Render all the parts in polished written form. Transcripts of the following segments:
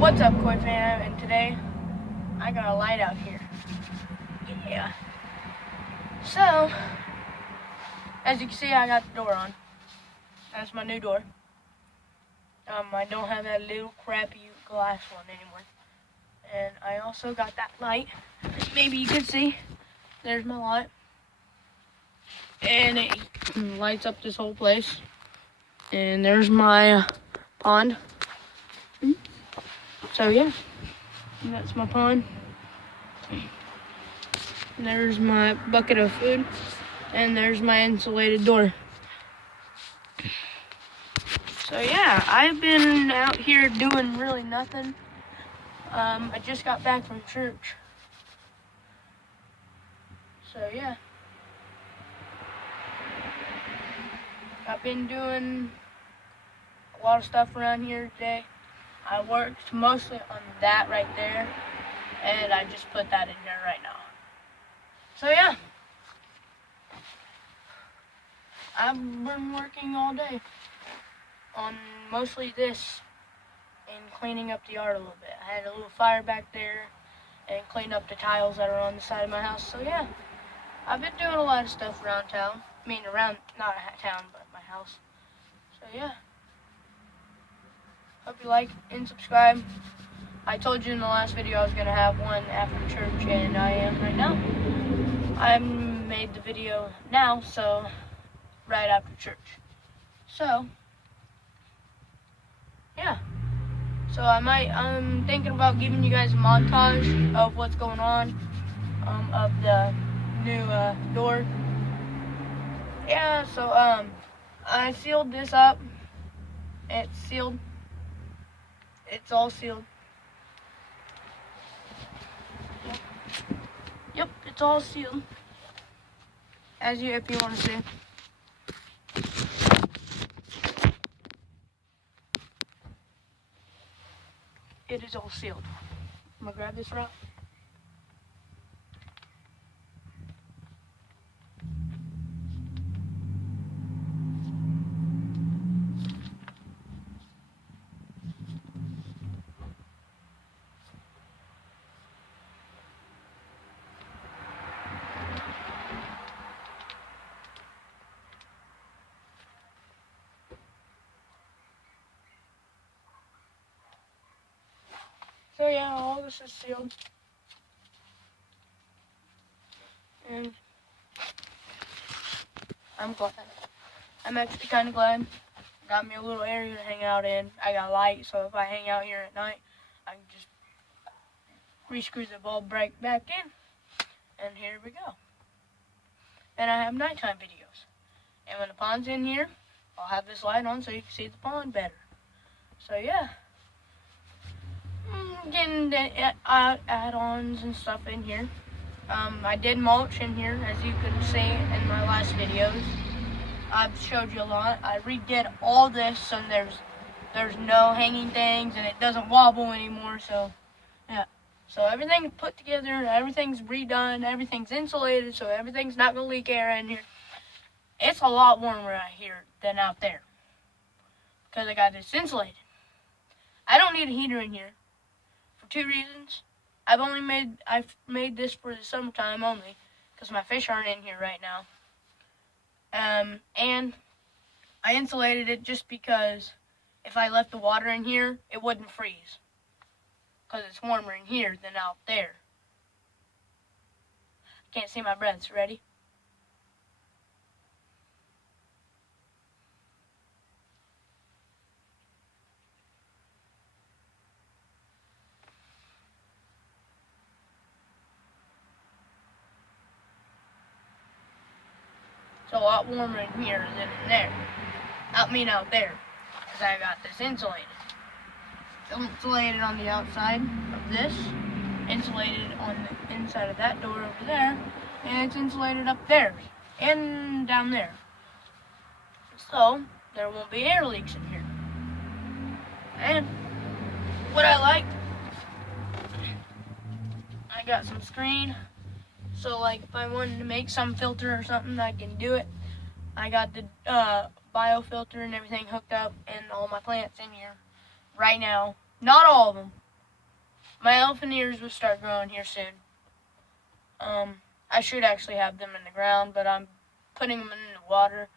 What's up, Koi fam? And today I got a light out here. Yeah. So, as you can see, I got the door on. That's my new door. I don't have that little crappy glass one anymore. And I also got that light. Maybe you can see. There's my light. And it lights up this whole place. And there's my pond. So yeah, that's my pond. And there's my bucket of food. And there's my insulated door. So yeah, I've been out here doing really nothing. I just got back from church. So yeah. I've been doing a lot of stuff around here today. I worked mostly on that right there, and I just put that in there right now. So yeah, I've been working all day on mostly this and cleaning up the yard a little bit. I had a little fire back there and cleaned up the tiles that are on the side of my house. So yeah, I've been doing a lot of stuff around town. I mean around, not town, but my house. So yeah. Hope you like and subscribe. I told you in the last video I was going to have one after church, and I am right now. I made the video now, so right after church. So, yeah. So I'm thinking about giving you guys a montage of what's going on, of the new door. Yeah, so I sealed this up. It's sealed. It's all sealed. Yep, it's all sealed. If you want to see. It is all sealed. I'm gonna grab this rock. So yeah, all this is sealed. And I'm glad. I'm actually kind of glad. Got me a little area to hang out in. I got light, so if I hang out here at night, I can just re-screw the bulb right back in. And here we go. And I have nighttime videos. And when the pond's in here, I'll have this light on so you can see the pond better. So yeah. Getting the add-ons and stuff in here. I did mulch in here, as you could see in my last videos. I've showed you a lot. I redid all this, so there's no hanging things, and it doesn't wobble anymore. So yeah. So everything's put together, everything's redone, everything's insulated, so everything's not gonna leak air in here. It's a lot warmer out here than out there because I got this insulated. I don't need a heater in here. 2 reasons. I've made this for the summertime only, because my fish aren't in here right now. And I insulated it just because if I left the water in here, it wouldn't freeze, because it's warmer in here than out there. Can't see my breath. Ready? It's a lot warmer in here than in there. Out there. Because I got this insulated. It's insulated on the outside of this. Insulated on the inside of that door over there. And it's insulated up there. And down there. So, there won't be air leaks in here. And what I like, I got some screen. So like if I wanted to make some filter or something, I can do it. I got the biofilter and everything hooked up, and all my plants in here right now. Not all of them, My elephant ears will start growing here soon. I should actually have them in the ground, but I'm putting them in the water.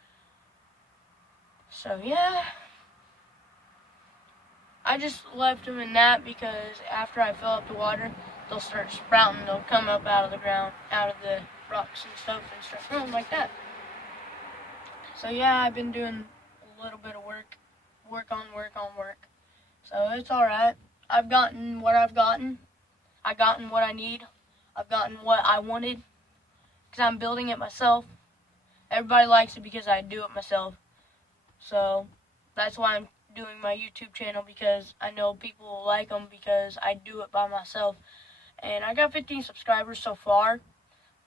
So yeah, I just left them in that because after I fill up the water, they'll start sprouting. They'll come up out of the ground, out of the rocks and stuff, and start growing like that. So yeah, I've been doing a little bit of work on work. So it's alright. I've gotten what I've gotten. I've gotten what I need. I've gotten what I wanted. Because I'm building it myself. Everybody likes it because I do it myself. So that's why I'm doing my YouTube channel, because I know people will like them because I do it by myself. And I got 15 subscribers so far.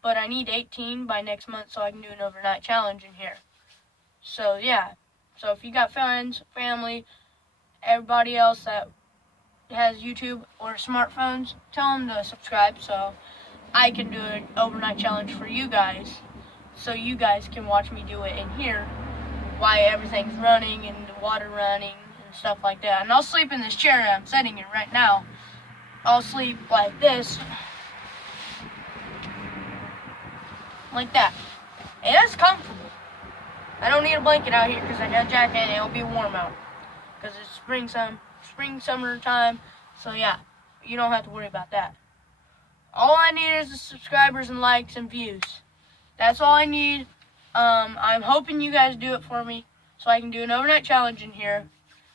But I need 18 by next month so I can do an overnight challenge in here. So yeah. So if you got friends, family, everybody else that has YouTube or smartphones, tell them to subscribe so I can do an overnight challenge for you guys, so you guys can watch me do it in here while everything's running and the water running and stuff like that. And I'll sleep in this chair that I'm sitting in right now. I'll sleep like this, like that, and it's comfortable. I don't need a blanket out here because I got a jacket and it'll be warm out because it's summer time. So yeah, you don't have to worry about that. All I need is the subscribers and likes and views. That's all I need. I'm hoping you guys do it for me so I can do an overnight challenge in here.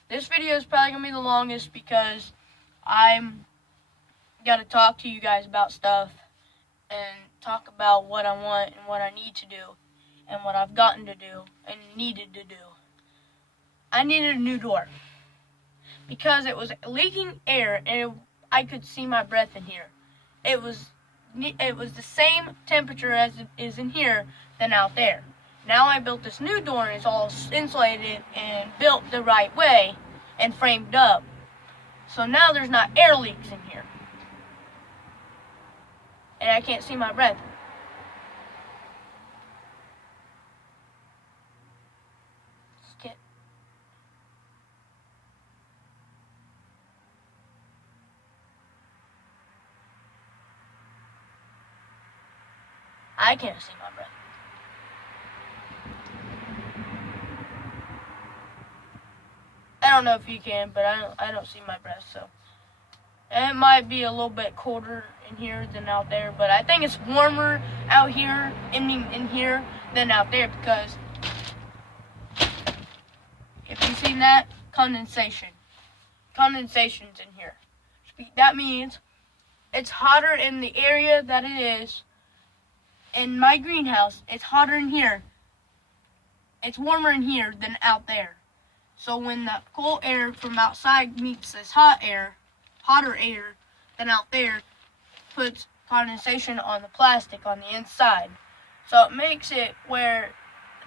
This video is probably going to be the longest because I'm got to talk to you guys about stuff and talk about what I want and what I need to do and what I've gotten to do and needed to do. I needed a new door because it was leaking air and I could see my breath in here. It was the same temperature as it is in here than out there. Now I built this new door and it's all insulated and built the right way and framed up. So now there's not air leaks in here. And I can't see my breath. I can't see my breath. I don't know if you can, but I don't see my breath, so. And it might be a little bit colder in here than out there, but I think it's warmer out here, in here, than out there because if you've seen that, condensation. Condensation's in here. That means it's hotter in the area that it is. In my greenhouse, it's hotter in here. It's warmer in here than out there. So when the cold air from outside meets this hotter air than out there, puts condensation on the plastic on the inside. So it makes it where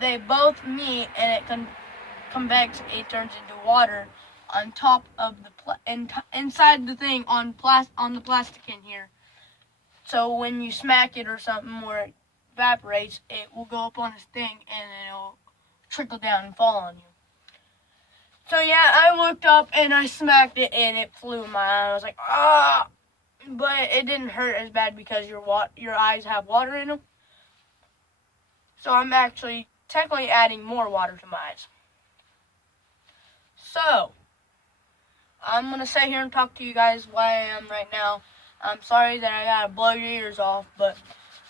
they both meet and it convects. It turns into water on top of the inside the thing on the plastic in here. So when you smack it or something where it evaporates, it will go up on this thing and it'll trickle down and fall on you. So yeah, I looked up and I smacked it and it flew in my eye. I was like, ah! But it didn't hurt as bad because your eyes have water in them. So I'm actually technically adding more water to my eyes. So, I'm going to sit here and talk to you guys why I am right now. I'm sorry that I gotta blow your ears off, but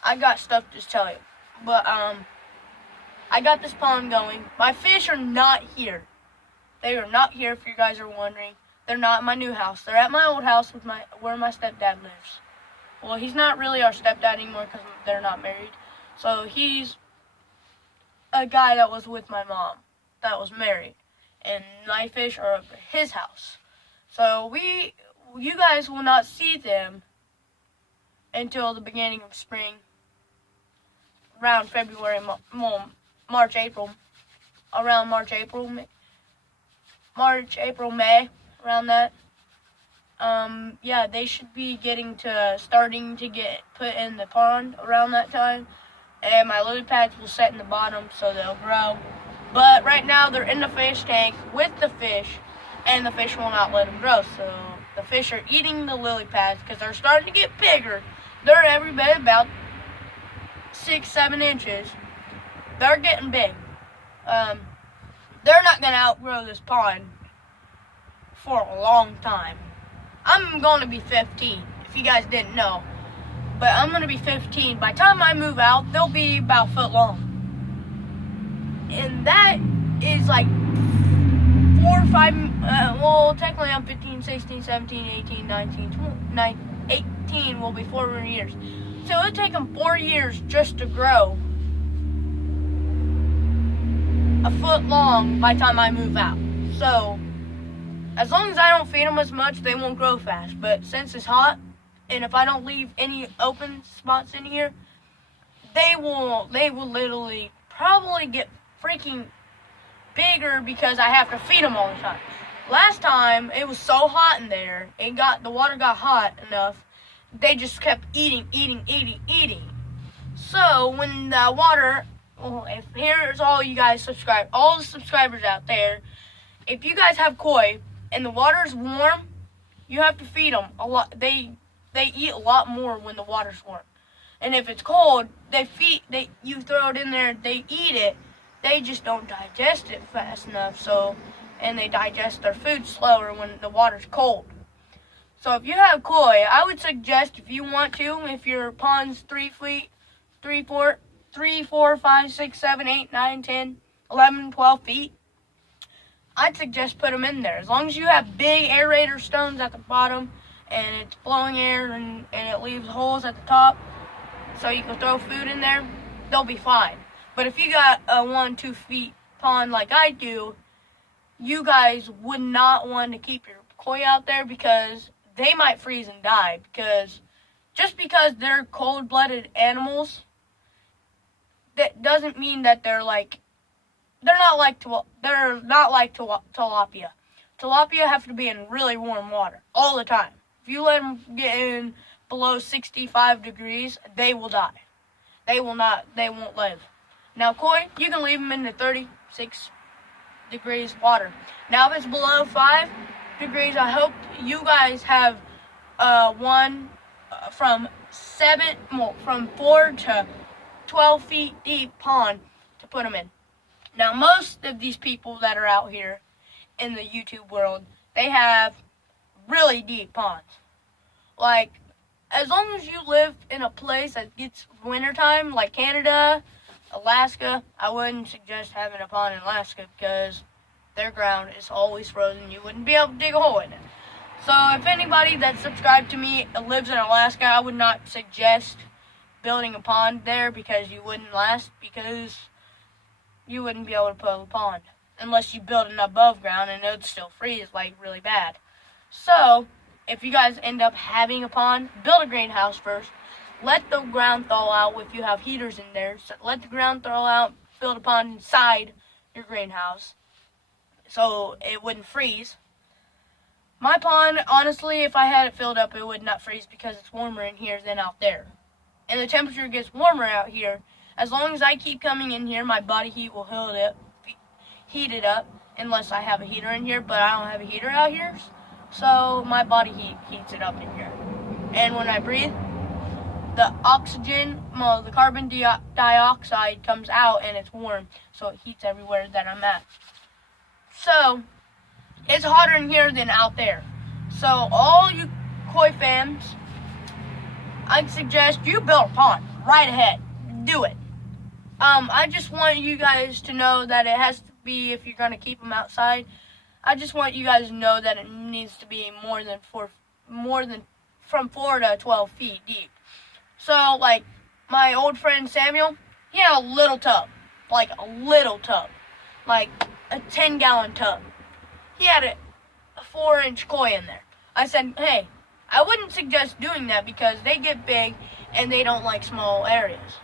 I got stuff to tell you. But I got this pond going. My fish are not here. They are not here, if you guys are wondering. They're not in my new house. They're at my old house where my stepdad lives. Well, he's not really our stepdad anymore because they're not married. So he's a guy that was with my mom that was married, and my fish are at his house. So you guys will not see them until the beginning of spring, around February, March, April, May, around that. Yeah, they should be starting to get put in the pond around that time, and my lily pads will set in the bottom so they'll grow. But right now they're in the fish tank with the fish, and the fish will not let them grow, so the fish are eating the lily pads because they're starting to get bigger. They're every bit about 6-7 inches. They're getting big. They're not going to outgrow this pond for a long time. I'm going to be 15, if you guys didn't know. But I'm going to be 15. By the time I move out, they'll be about a foot long. And that is like 4 or 5, well, technically I'm 15, 16, 17, 18, 19, 18 will be 4 years. So it'll take them 4 years just to grow a foot long by the time I move out. So, as long as I don't feed them as much, they won't grow fast. But since it's hot, and if I don't leave any open spots in here, they will literally probably get freaking bigger because I have to feed them all the time. Last time, it was so hot in there, the water got hot enough, they just kept eating. So, when the water, well, if here's all you guys all the subscribers out there, if you guys have koi and the water's warm, you have to feed them a lot. They eat a lot more when the water's warm. And if it's cold, you throw it in there, they eat it. They just don't digest it fast enough, and they digest their food slower when the water's cold. So if you have koi, I would suggest if you want to, if your pond's 3 feet, 3, 4, 5, 6, 7, 8, 9, 10, 11, 12 feet, I'd suggest put them in there. As long as you have big aerator stones at the bottom and it's blowing air and it leaves holes at the top so you can throw food in there, they'll be fine. But if you got a 1, 2 feet pond like I do, you guys would not want to keep your koi out there because they might freeze and die. Just because they're cold-blooded animals, that doesn't mean that they're not like tilapia. Tilapia have to be in really warm water all the time. If you let them get in below 65 degrees, they will die. They won't live. Now koi, you can leave them in the 36 degrees water. Now if it's below 5 degrees, I hope you guys have one from 4 to 12 feet deep pond to put them in. Now most of these people that are out here in the YouTube world, they have really deep ponds. Like, as long as you live in a place that gets wintertime, like Canada, Alaska, I wouldn't suggest having a pond in Alaska because their ground is always frozen. You wouldn't be able to dig a hole in it. So if anybody that's subscribed to me lives in Alaska, I would not suggest building a pond there because you wouldn't last, because you wouldn't be able to put a pond unless you build it above ground and it would still freeze like really bad. So if you guys end up having a pond, build a greenhouse first. Let the ground thaw out if you have heaters in there. So let the ground thaw out, build a pond inside your greenhouse so it wouldn't freeze. My pond, honestly, if I had it filled up, it would not freeze because it's warmer in here than out there. And the temperature gets warmer out here. As long as I keep coming in here, my body heat will heat it up unless I have a heater in here, but I don't have a heater out here. So my body heat heats it up in here. And when I breathe, the oxygen, well, the carbon dioxide comes out and it's warm, so it heats everywhere that I'm at. So it's hotter in here than out there. So all you koi fans, I'd suggest you build a pond. Right ahead. Do it. I just want you guys to know that it has to be, if you're going to keep them outside, I just want you guys to know that it needs to be from 4 to 12 feet deep. So, like, my old friend Samuel, he had a little tub, like a 10-gallon tub. He had a 4-inch koi in there. I said, hey, I wouldn't suggest doing that because they get big and they don't like small areas.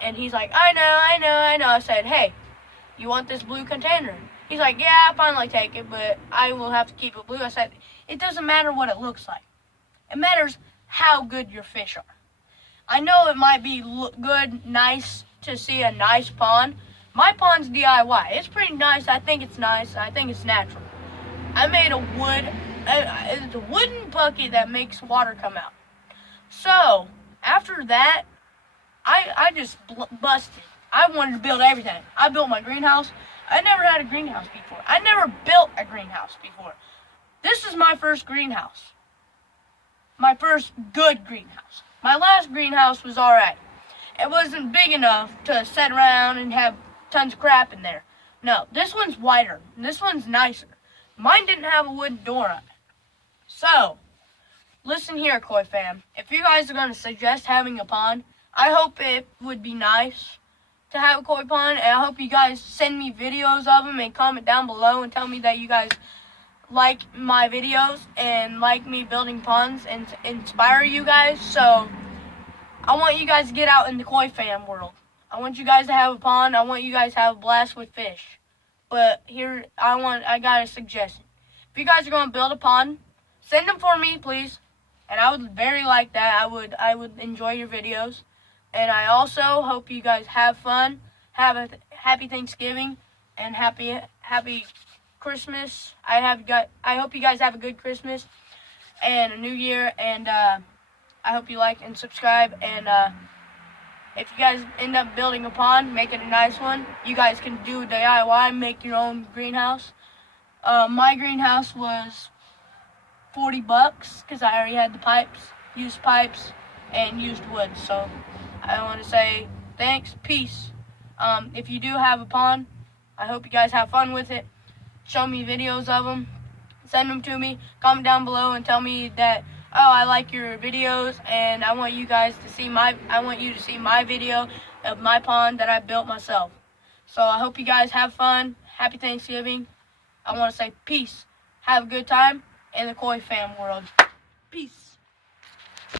And he's like, I know. I said, hey, you want this blue container? He's like, yeah, I'll finally take it, but I will have to keep it blue. I said, it doesn't matter what it looks like. It matters how good your fish are. I know it might be good, nice to see a nice pond. My pond's DIY. It's pretty nice. I think it's nice. I think it's natural. I made a wood It's a wooden bucket that makes water come out. So after that, I just busted. I wanted to build everything. I built my greenhouse. I never had a greenhouse before. I never built a greenhouse before. This is my first greenhouse. My first good greenhouse. My last greenhouse was alright. It wasn't big enough to sit around and have tons of crap in there. No, this one's wider. This one's nicer. Mine didn't have a wooden door on it. So, listen here, Koi fam. If you guys are going to suggest having a pond, I hope it would be nice to have a koi pond, and I hope you guys send me videos of them and comment down below and tell me that you guys like my videos and like me building ponds and to inspire you guys. So I want you guys to get out in the koi fam world. I want you guys to have a pond. I want you guys to have a blast with fish. But here, I got a suggestion. If you guys are going to build a pond, send them for me, please. And I would very like that. I would enjoy your videos. And I also hope you guys have fun, have a happy Thanksgiving, and happy Christmas. I hope you guys have a good Christmas and a New Year. And I hope you like and subscribe. And if you guys end up building a pond, make it a nice one. You guys can do DIY, make your own greenhouse. My greenhouse was $40 because I already had the pipes, used pipes, and used wood. So I want to say thanks, peace. If you do have a pond, I hope you guys have fun with it. Show me videos of them. Send them to me. Comment down below and tell me that, oh, I like your videos, and I want you guys to see my video of my pond that I built myself. So I hope you guys have fun. Happy Thanksgiving. I want to say peace. Have a good time in the koi fam world. Peace.